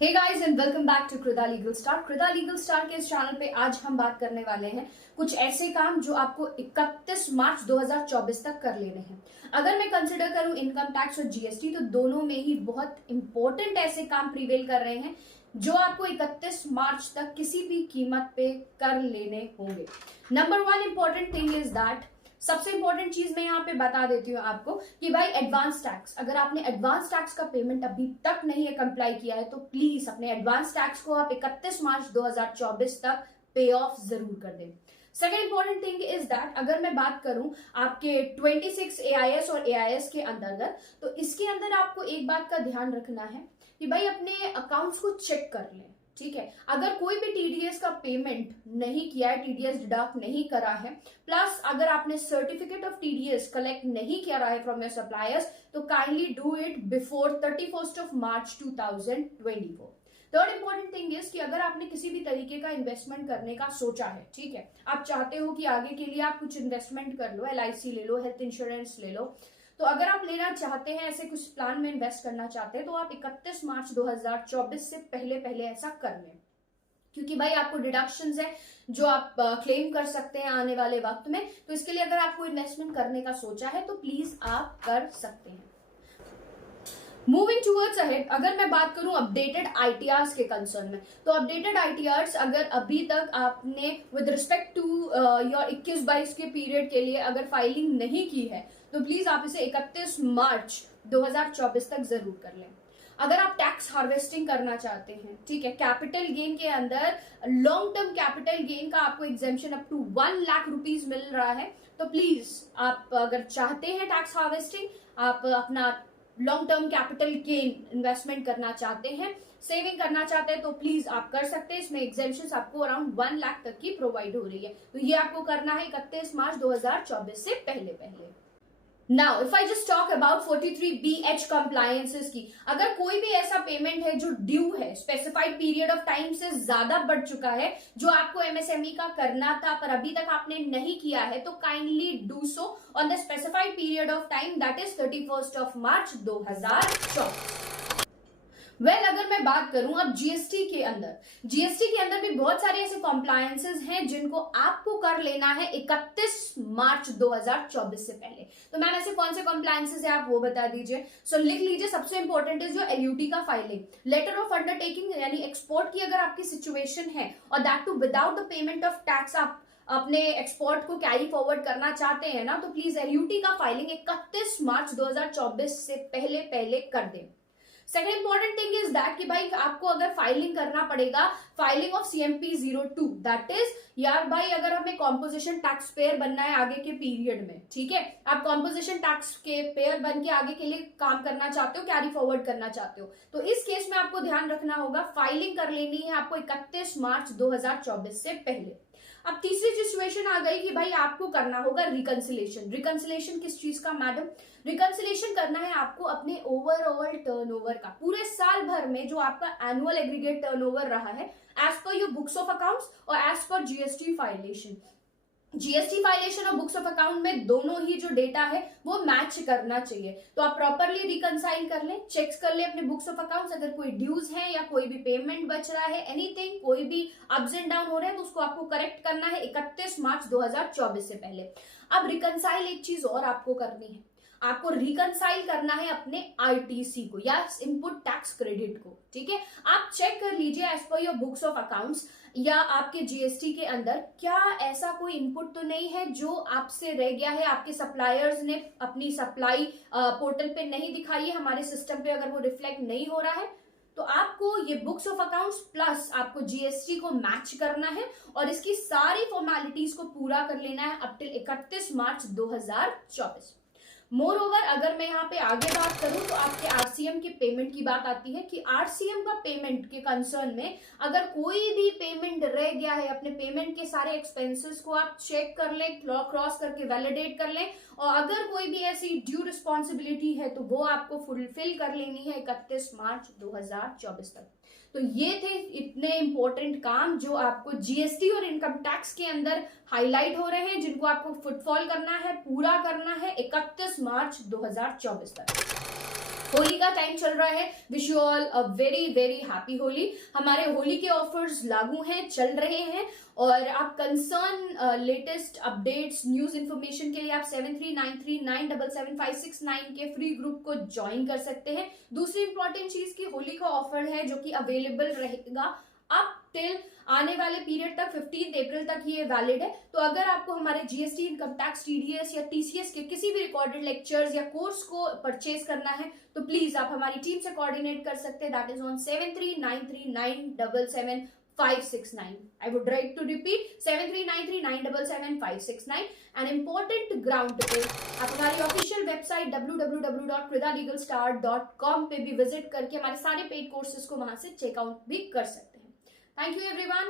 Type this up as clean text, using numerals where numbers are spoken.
Hey guys and welcome back to Krida legal star. Krida legal star के इस channel पे आज हम बात करने वाले हैं कुछ ऐसे काम जो आपको 31 मार्च 2024 तक कर लेने हैं। अगर मैं कंसिडर करूं इनकम टैक्स और जीएसटी तो दोनों में ही बहुत इंपॉर्टेंट ऐसे काम प्रिवेल कर रहे हैं जो आपको 31 मार्च तक किसी भी कीमत पे कर लेने होंगे। Number one important thing is that, सबसे इंपॉर्टेंट चीज मैं यहाँ पे बता देती हूँ आपको कि भाई एडवांस टैक्स, अगर आपने एडवांस टैक्स का पेमेंट अभी तक नहीं कंप्लाई किया है तो प्लीज अपने एडवांस टैक्स को आप 31 मार्च 2024 तक पे ऑफ जरूर कर दें। Second important thing is that, अगर मैं बात करूं आपके 26 एआईएस और एआईएस के अंतर्गत, तो इसके अंदर आपको एक बात का ध्यान रखना है कि भाई अपने अकाउंट्स को चेक कर लें। ठीक है, अगर कोई भी टीडीएस का पेमेंट नहीं किया है, टीडीएस डिडक्ट नहीं करा है, प्लस अगर आपने सर्टिफिकेट ऑफ टीडीएस कलेक्ट नहीं किया है फ्रॉम योर सप्लायर्स, तो kindly do it before 31 of March 2024। Third important thing is कि अगर आपने किसी भी तरीके का इन्वेस्टमेंट करने का सोचा है, ठीक है, आप चाहते हो कि आगे के लिए आप कुछ इन्वेस्टमेंट कर लो, एलआईसी ले लो, हेल्थ इंश्योरेंस ले लो, तो अगर आप लेना चाहते हैं, ऐसे कुछ प्लान में इन्वेस्ट करना चाहते हैं, तो आप 31 मार्च 2024 से पहले पहले ऐसा कर लें, क्योंकि भाई आपको डिडक्शंस है जो आप क्लेम कर सकते हैं आने वाले वक्त में। तो इसके लिए अगर आपको इन्वेस्टमेंट करने का सोचा है तो प्लीज आप कर सकते हैं। मूविंग टूवर्ड्स अहेड, अगर मैं बात करूं अपडेटेड आईटीआर्स के कंसर्न में, तो अपडेटेड आईटीआर्स अगर अभी तक आपने विद रिस्पेक्ट टू योर 21-22 के पीरियड के लिए अगर फाइलिंग नहीं की है तो प्लीज आप इसे 31 मार्च 2024 तक जरूर कर लें। अगर आप टैक्स हार्वेस्टिंग करना चाहते हैं, ठीक है, कैपिटल गेन के अंदर लॉन्ग टर्म कैपिटल गेन का आपको exemption up to 1 lakh rupees मिल रहा है, तो प्लीज आप अगर चाहते हैं टैक्स हार्वेस्टिंग, आप अपना long term capital gain investment करना चाहते हैं, सेविंग करना चाहते हैं, तो प्लीज आप कर सकते हैं। इसमें एग्जेम्पशन आपको अराउंड 1 लाख तक की प्रोवाइड हो रही है, तो ये आपको करना है 31 मार्च 2024 से पहले पहले। Now if I just talk about 43BH compliances की, अगर कोई भी ऐसा पेमेंट है जो ड्यू है, स्पेसिफाइड पीरियड ऑफ टाइम से ज्यादा बढ़ चुका है, जो आपको एमएसएमई का करना था पर अभी तक आपने नहीं किया है, तो kindly do so on the specified period of time, that is 31 of March 2024। अगर मैं बात करूं अब जीएसटी के अंदर भी बहुत सारे ऐसे कॉम्प्लायंसेस हैं जिनको आपको कर लेना है 31 मार्च 2024 से पहले। तो मैम ऐसे कौन से कॉम्प्लायंसेस है आप वो बता दीजिए। सो लिख लीजिए, सबसे इंपॉर्टेंट इज जो एलयूटी का फाइलिंग, लेटर ऑफ अंडरटेकिंग यानी एक्सपोर्ट की अगर आपकी सिचुएशन है और that too without the payment of tax आप अपने एक्सपोर्ट को कैरी फॉरवर्ड करना चाहते हैं ना, तो प्लीज एलयूटी का फाइलिंग 31 मार्च 2024 से पहले पहले कर दें। Second important thing is that कि भाई आपको अगर फाइलिंग करना पड़ेगा, filing of CMP 02, that is यार भाई अगर हमें कॉम्पोजिशन टैक्स पेयर बनना है आगे के पीरियड में, ठीक है, आप कॉम्पोजिशन टैक्स के पेयर बन के आगे के लिए काम करना चाहते हो, कैरी फॉरवर्ड करना चाहते हो, तो इस केस में आपको ध्यान रखना होगा फाइलिंग कर लेनी है आपको 31 मार्च 2024 से पहले। अब तीसरी सिचुएशन आ गई कि भाई आपको करना होगा रिकंसिलेशन किस चीज का मैडम? रिकंसिलेशन करना है आपको अपने ओवरऑल टर्नओवर का, पूरे साल भर में जो आपका एनुअल एग्रीगेट टर्नओवर रहा है as per your books of accounts और एज पर जीएसटी फाइलेशन और बुक्स ऑफ अकाउंट में दोनों ही जो डेटा है वो मैच करना चाहिए। तो आप प्रॉपरली रिकंसाइल कर लें, चेक कर लें अपने बुक्स ऑफ अकाउंट्स, अगर कोई ड्यूज है या कोई भी पेमेंट बच रहा है, एनीथिंग, कोई भी अप्स एंड डाउन हो रहे हैं तो उसको आपको करेक्ट करना है 31 मार्च 2024 से पहले। अब रिकंसाइल एक चीज और आपको करनी है, आपको रिकंसाइल करना है अपने आईटीसी को या इनपुट टैक्स क्रेडिट को, ठीक है। आप चेक कर लीजिए as per your books of accounts या आपके जीएसटी के अंदर क्या ऐसा कोई इनपुट तो नहीं है जो आपसे रह गया है, आपके सप्लायर्स ने अपनी सप्लाई पोर्टल पे नहीं दिखाई है, हमारे सिस्टम पे अगर वो रिफ्लेक्ट नहीं हो रहा है, तो आपको ये बुक्स ऑफ अकाउंट्स प्लस आपको जीएसटी को मैच करना है और इसकी सारी फॉर्मेलिटीज को पूरा कर लेना है अप टिल 31 मार्च 2024। मोर ओवर अगर मैं यहाँ पे आगे बात करूं तो आपके आरसीएम के पेमेंट की बात आती है कि आरसीएम का पेमेंट के कंसर्न में अगर कोई भी पेमेंट रह गया है, अपने पेमेंट के सारे एक्सपेंसेस को आप चेक कर लें, क्रॉस करके वैलिडेट कर लें, और अगर कोई भी ऐसी ड्यू रिस्पॉन्सिबिलिटी है तो वो आपको फुलफिल कर लेनी है 31 मार्च 2024 तक। तो ये थे इतने इंपॉर्टेंट काम जो आपको जीएसटी और इनकम टैक्स के अंदर हाईलाइट हो रहे हैं, जिनको आपको फुटफॉल करना है, पूरा करना है 31 मार्च 2024 तक। होली का टाइम चल रहा है, wish you all a very very happy Holi. हमारे होली के ऑफर्स लागू हैं, चल रहे हैं, और आप concern latest updates news information के लिए आप 7393977569 के फ्री ग्रुप को ज्वाइन कर सकते हैं। दूसरी इंपॉर्टेंट चीज की होली का ऑफर है जो कि अवेलेबल रहेगा अप टिल आने वाले पीरियड तक, 15 अप्रैल तक ये वैलिड है। तो अगर आपको हमारे जीएसटी, इनकम टैक्स, टीडीएस या टीसीएस के किसी भी रिकॉर्डेड लेक्चर्स या कोर्स को परचेज करना है तो प्लीज आप हमारी टीम से कोऑर्डिनेट कर सकते हैं। That is on 7393977569। I would like to repeat 7393977569। An important ground tip is आप हमारी ऑफिशियल वेबसाइट www.kridalegalstar.com पे भी विजिट करके हमारे सारे पेड कोर्सेज को वहां से चेकआउट भी कर सकते हैं। Thank you everyone.